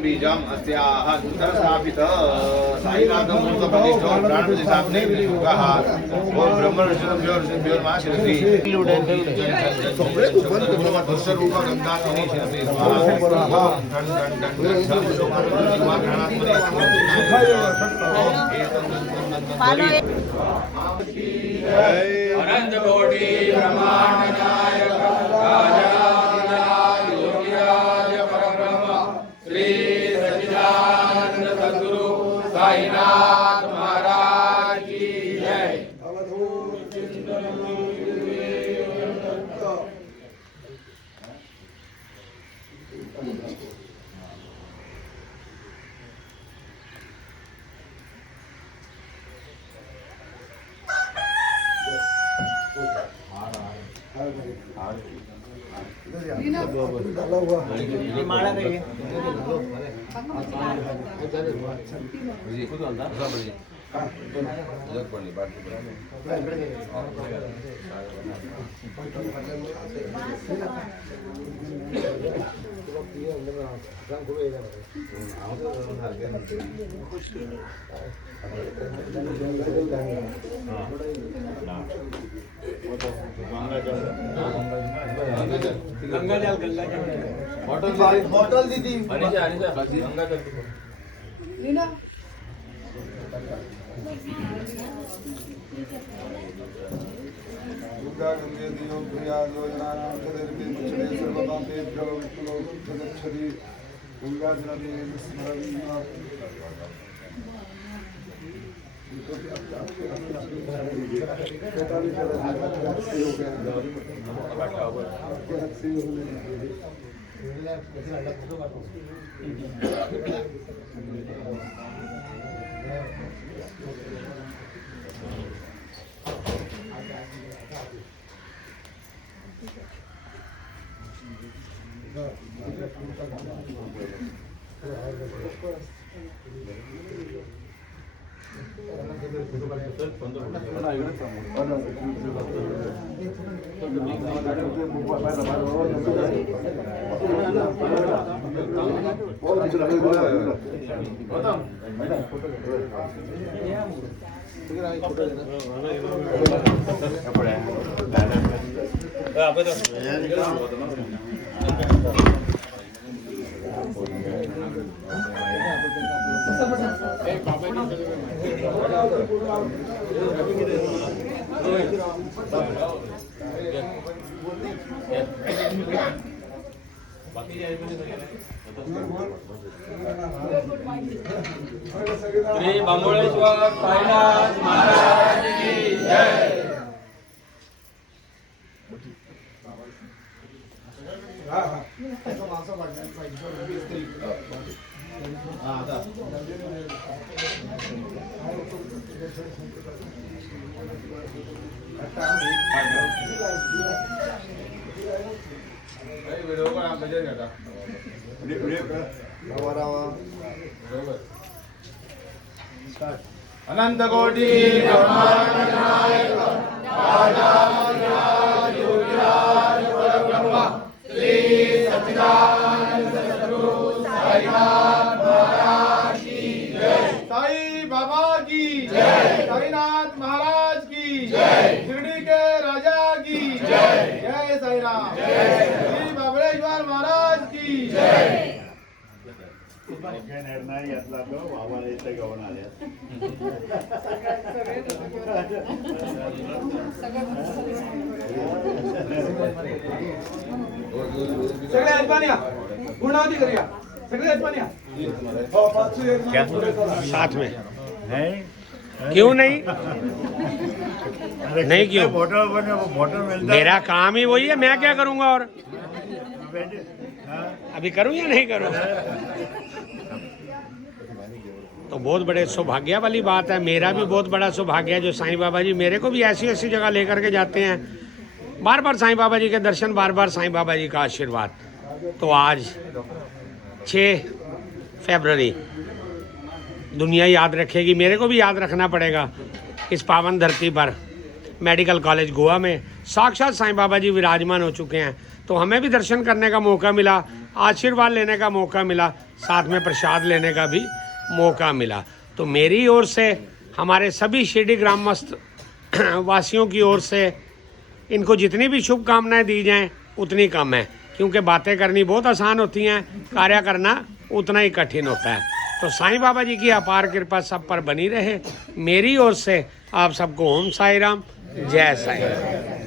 बीजम अस्याः स्थापित साईनाथं प्रतिष्ठो प्राणप्रतिष्ठापने विधिमुखः ओम ब्रह्म ऋषिभ्यो नमः शिरसि दुष्टरूप गंगासिनी शिरसि स्वाहा अनंत कोटि ब्रह्मांड नायक राजाधिराज योगिराज परब्रह्म श्री सच्चिदानंद सद्गुरु साईनाथ महाराज की जय। माला गई है गंगा जल बोतल दी थी गंगा जल लीना दुर्गा गंगे दियो प्रिया योजनानां तदेर्पे मुचते सर्वदां ते द्रवविष्णुलो तदक्षरि गंगा जलने स्मरणीया श्री बंबोळेश्वर साईनाथ महाराज की जय। अनंत कोटि ब्रह्मांड नायक राजाधिराज योगिराज परब्रह्म श्री सच्चिदानंद सद्गुरु साईनाथ महाराज की जय। साई बाबा की जय। साईनाथ महाराज की जय। शिरडी के राजा की जय। जय साई राम। श्री बंबोळेश्वर महाराज की जय। सगळे ऐकपानिया गुणावती करूया सगळे ऐकपानिया साथ में क्यों नहीं नहीं क्यों मेरा काम ही वही है मैं क्या करूंगा और अभी करूं या नहीं करूं तो बहुत बड़े सौभाग्य वाली बात है। मेरा भी बहुत बड़ा सौभाग्य है जो साईं बाबा जी मेरे को भी ऐसी ऐसी जगह लेकर के जाते हैं। बार बार साईं बाबा जी के दर्शन, बार बार साईं बाबा जी का आशीर्वाद। तो आज 6 फरवरी दुनिया याद रखेगी, मेरे को भी याद रखना पड़ेगा। इस पावन धरती पर मेडिकल कॉलेज गोवा में साक्षात साईं बाबा जी विराजमान हो चुके हैं। तो हमें भी दर्शन करने का मौका मिला, आशीर्वाद लेने का मौका मिला, साथ में प्रसाद लेने का भी मौका मिला। तो मेरी ओर से, हमारे सभी शिरडी ग्रामस्थ वासियों की ओर से इनको जितनी भी शुभकामनाएं दी जाएं उतनी कम है, क्योंकि बातें करनी बहुत आसान होती हैं, कार्य करना उतना ही कठिन होता है। तो साईं बाबा जी की अपार कृपा सब पर बनी रहे। मेरी ओर से आप सबको ओम साई राम, जय साईं राम।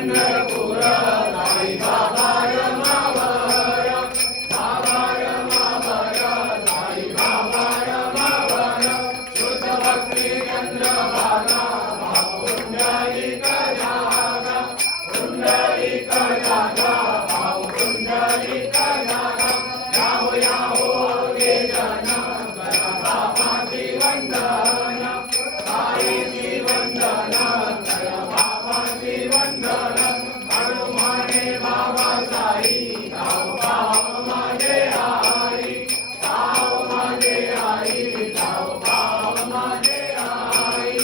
पंढरपूर साई बाबा रमावर बाबा रमावर साई बाबा रमावर शुद्ध भक्ती चंद्रभागा भाव पुंडलिक जागा पुंडलिक जागा भाव पुंडलिक जागा याहो याहो गे जन करा बाबाची वंदन साईची वंदन करा बाबाची वंदन हनुमाने बाबा साई गाव गाव माझे आई गाव माझे आई गाव गाव माझे आई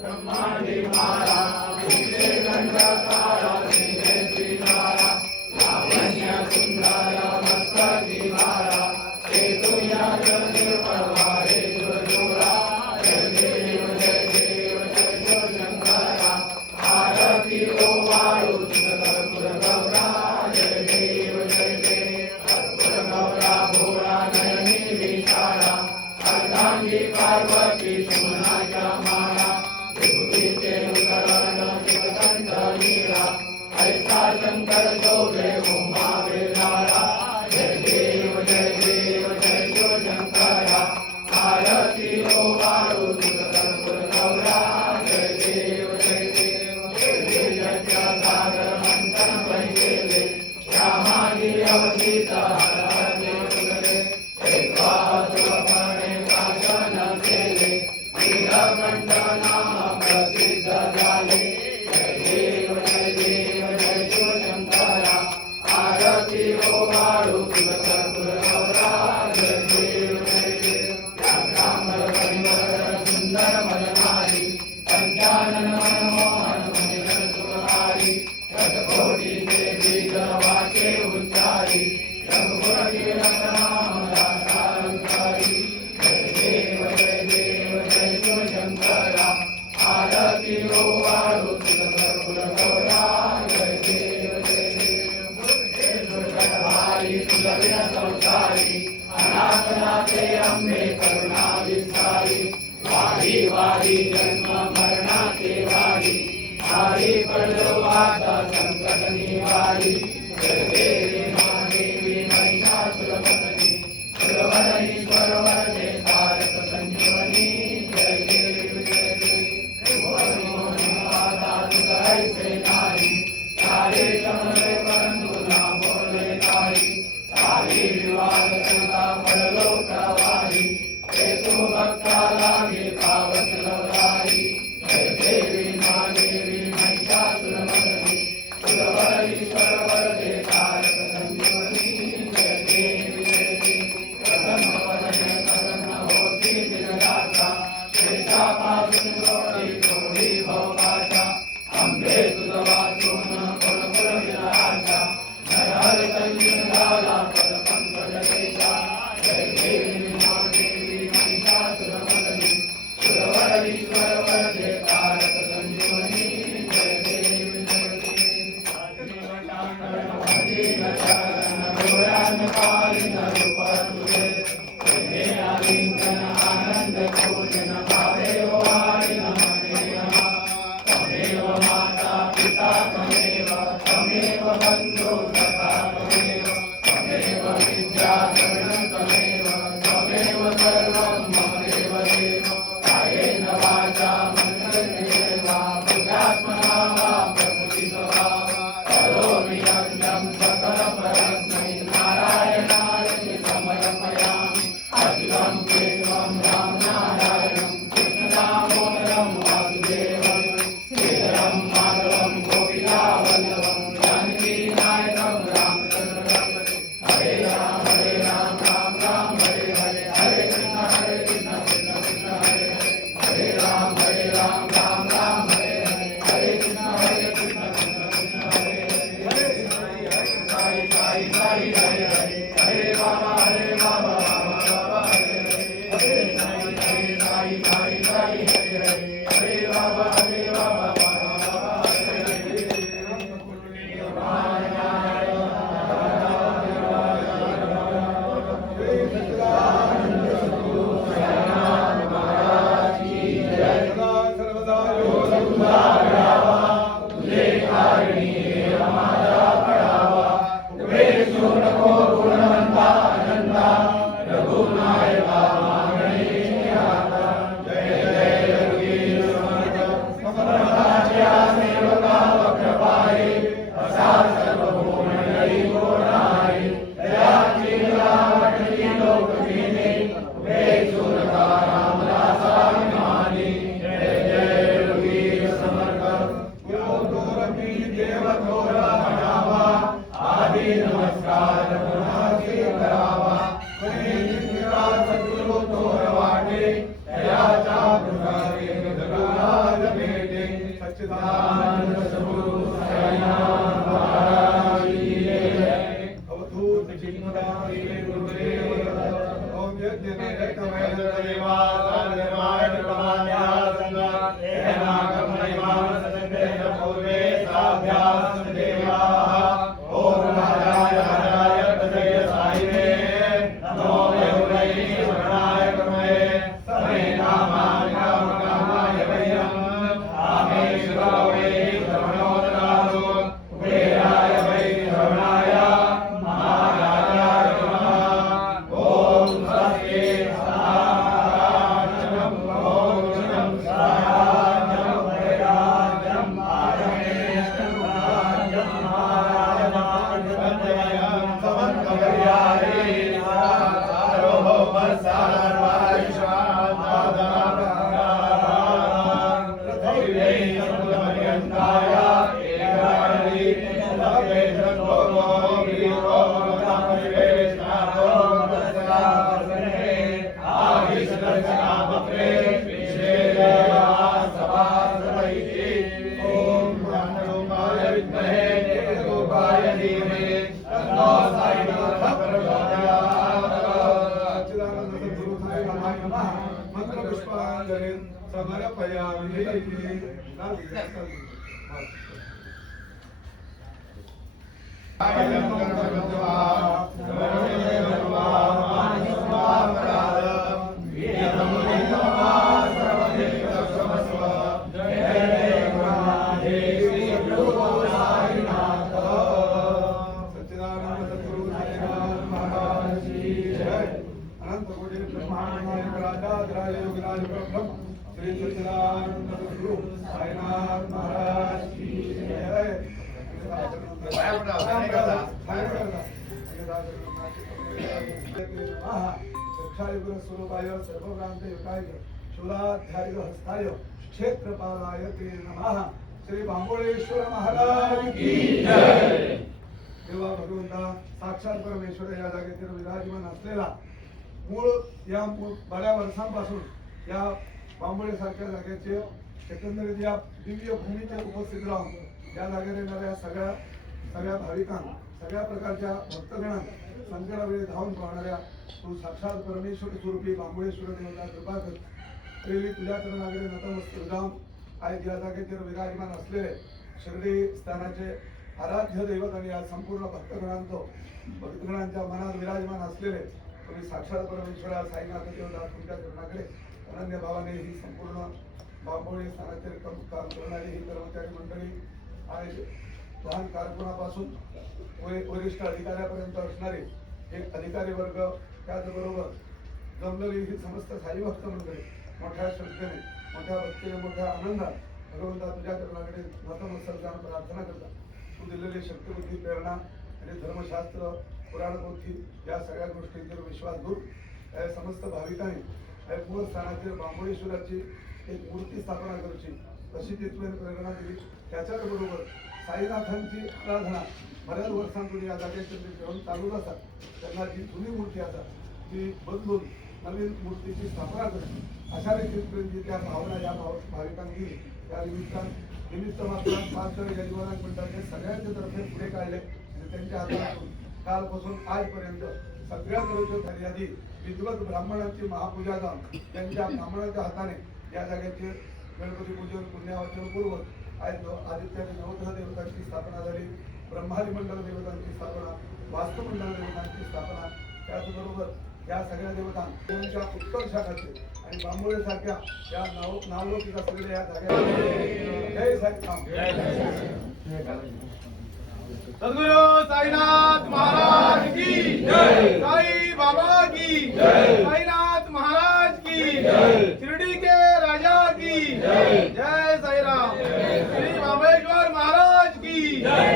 ब्रह्मांडी मारा विजय दंडकारा विजय श्रीधारा लावण्य सुंदर मस्तकी मारा हे तुया जने परवारे जोरा जय देव जय देव जय जय शंकरा आरती ओ वाळू कर्पूर गौरा जय देव कर्पूर गौरा भोळा नयनी विशाला अर्धांगी पार्वती सुमनाच्या माळा विभूतीचे उकरण चितकंठ लीला ऐसा शंकर शोभे उमा वेलाळा जय देव जय देव जय शिव शंकरा आरती ओ वाळू कर्पूर गौरा जय देव जय देव जय देवाच्या सागर मंथन वैकेले श्यामाजी अवधीता हरहरे उगले एकवासुरपणे काशन केले नीलकंठ नाम प्रसिद्ध झाले जय देव जय देव जय शिव शंकरा आरती ओ वाळू कर्पूर गौरा जय देव जय देव रामार परिवार सुंदर मनमारी पंचानन मनमोहन मुनिजन सुखकारी शतकोटीचे बीज वाचे उच्चारी रघुपती रत्नाम रासांकारी जय देव जय देव जय शिव शंकरा आरती ओ वाळू कर्पूर गौरा जय देव जय देव दुर्गतभारी तुलविन संसारी अनाथनाथे अंबे करुणा विस्तारी वारी वारी जन्म मरणाचे वारी वारी पडलो आता संकट निवारी जय देवी महादेवी महिषासुरमर्दिनी सुरवरईश्वर वरदे तारक संजीवनी जय देव जय देव मोहनी माता तुझ ऐसे नाही सारे समरे परंतु ना बोले काही सारी विवाद करता पडलो प्रवाही हे तू भक्ता लागे पावत लवराई जय देवी महादेवी महिषासुरमर्दिनी सुरवरईश्वर वरदे तारक संजीवनी जय देवी जय देवी प्रसन्न वदने प्रसन्न होती दिनदाता शेषापासून कोटी कोटी भवपाशा अंबे तुझ वाचून कोणपुर विलासा नरहर संजीवन झाला पद पंकज देशा जय देवी महादेवी महिषासुरमर्दिनी सुरवरईश्वर वरदे तारक संजीवनी जय देवी जय देवी डोळ्यान रूप तुझे प्रेमे आलिंगन आनंद पूजन भावे वारी नमने नमः त्वमेव माता पिता त्वमेव त्वमेव बन्धु सखा त्वमेव त्वमेव विद्या द्रविणं त्वमेव त्वमेव सर्वं मम देव देव कायेन वाचा मनसेवा बुद्ध्यात्मना वा प्रकृतितो वा करोमि यज्ञं सकलपरस्मै नारायणाय समर्पयामि अच्युतं केशवं रामनारायणं कृष्णदामोदरं वासुदेवं श्रीधरं माधवं गोपिकावल्लभं जानकीनायकं रामचन्द्रं हरे राम राम राम हरे हरे हरे कृष्ण कृष्ण कृष्ण हरे हरे हरे राम सच्चिदानंद सद्गुरु साईनाथ महाराज की जय। अवधूत चिन्मयानंद गुरुदेव दत्त। ओम यज्ञ नायक महेंद्र देवा निर्माण प्रमाण्या संगा एनागम महिमान सत्य पूर्वे साभ्यास देवा। ओम नारायण हराय तजय साईने नमो देवै शरणाय कर्मे समे नामाय कामाय वैरम आमे शिवावे धर्मोदरासो कुबेराय वै धर्मणाय महाराजाय नमः। ओम स्वस्ति साराजम भोजनम साराजम वैराजम आरमेष्टम राजम महाराजम वंदयम समन्वयारे सार्वभौम श्री सच्चिदानंद सद्गुरु साईनाथ महाराज की जय। चक्षायुग्र स्वरूपाय सर्वभ्रांत युगाय शूलाध्याय हस्ताय क्षेत्रपालाय ते नमः। श्री बांबोळेश्वर महाराज की जय। देवा भगवंता साक्षात परमेश्वर या जागेतील विराजमान असलेला मूळ या बऱ्या वर्षांपासून या बांबोळे सारख्या जागेचे एकंदरीत या दिव्य भूमीचे उपस्थित राहून या जागेने येणाऱ्या सगळ्या भाविकांना सगळ्या प्रकारच्या भक्तगणांना संकटावेळी धावून पाहणाऱ्या तू साक्षात परमेश्वर स्वरूपी बांबोळेश्वर देवता कृपा कर। प्रेमी तुझ्या चरणाकडे नतमस्तक जाऊन आज या जागेचे विराजमान असलेले शिर्डी स्थानाचे आराध्य दैवत आणि या संपूर्ण भक्तगणांच्या मनात विराजमान असलेले तुम्ही साक्षात परमेश्वरा साईनाथ देवता तुमच्या चरणाकडे अनन्य भावाने ही संपूर्ण बांबोळी स्थानाचे काम करणारी ही कर्मचारी मंडळी आणि लहान कारकुनापासून वरिष्ठ अधिकाऱ्यापर्यंत असणारे एक अधिकारी वर्ग त्याचबरोबर जमलेली ही समस्त साई भक्त मंडळी मोठ्या श्रद्धेने मोठ्या भक्तीने मोठ्या आनंदात भगवंता तुझ्या चरणाकडे नतमस्तक जाऊन प्रार्थना करतात। तू दिलेली शक्तिबुद्धी प्रेरणा आणि धर्मशास्त्र पुराणपोथी या सगळ्या गोष्टींवर विश्वास घेऊन समस्त भाविकांनी मूळ स्थानातील बांबोळेश्वराची एक मूर्ती स्थापना करूची तशी तिथपर्यंत प्रेरणा दिली। त्याच्याच बरोबर साईनाथांची आराधना बऱ्याच वर्षांपूर्वी या जागेचे घेऊन चालू असतात त्यांना जी जुनी मूर्ती असतात ती बदलून नवीन मूर्तीची स्थापना करणे अशा रीतीपर्यंत त्या भावना या भाविकांनी त्या निमित्त मात्र पाच यजमान मंडळाचे सगळ्यांच्या तर्फे पुढे काढले आणि त्यांच्या हातातून कालपासून आजपर्यंत सगळ्या करोच्या आधी विद्वत ब्राह्मणांची महापूजा जाऊन त्यांच्या ब्राह्मणाच्या हाताने या जागेचे गणपती पूजन पुण्यावाचन पूर्वक आज आदित्याची नवग्रह देवतांची स्थापना झाली। ब्रह्मादी मंडळ देवतांची स्थापना, वास्तु मंडळ देवतांची स्थापना, त्याचबरोबर या सगळ्या देवतांच्या उत्कर्षाचे आणि बांबोळे सारख्या या नावलौकिक असलेल्या या जागेला जय साईराम। सद्गुरु साईनाथ महाराज की जय। साई बाबा की जय। साईनाथ महाराज की जय। शिरडी के राजा की जय। जय साईराम। श्री बाबेश्वर महाराज की जय।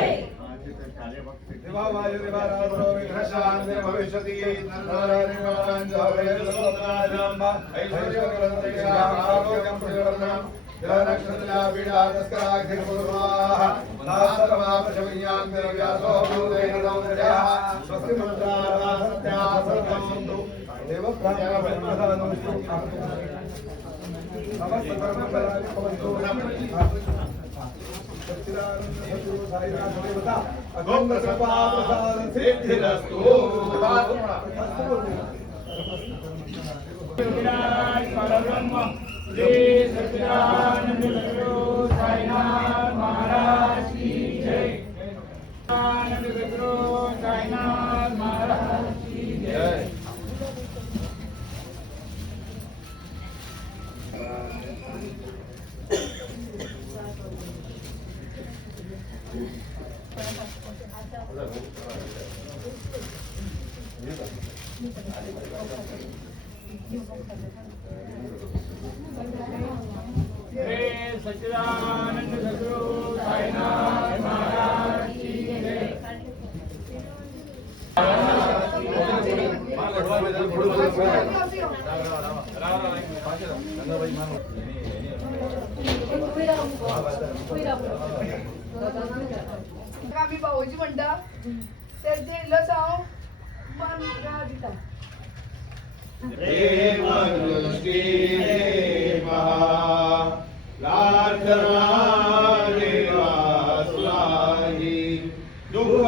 देवाय देवाराधनो विघ्नशान्ति भविष्यति नन्दरानिमान् जावेदसोत्राजम् ऐश्वर्यग्रन्थेषाम् आरोग्यं प्रतिवर्धनम् जलनक्षत्रा पीडादस्कराग्निपूर्वाः नासर्वापशमय्यान्तिर्व्यासो भूतेन नौदर्याः स्वस्ति मन्त्राः सत्याः सर्वन्तु देवप्राणपद्मधानोस्तु नमस्ते कर्मफलानि भवन्तु। सच्चिदानंद सद्गुरु साईनाथ देवता अखंड कृपा प्रसाद सिद्धिरस्तु। विराट परब्रह्म श्री सच्चिदानंद सद्गुरु साईनाथ महाराज की जय। आनंद सद्गुरु साईनाथ महाराज की जय। सच्चिदानंद सद्गुरु साईनाथ महाराज की जय। आम्ही भाऊजी म्हणता तर ते लस हांव मन दिता देवदृष्टी महा लाडला देवासुराही दुःख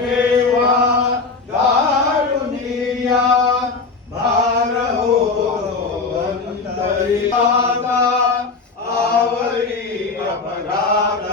केवा दारुनिया भार हो अंतरी आवरी अपघात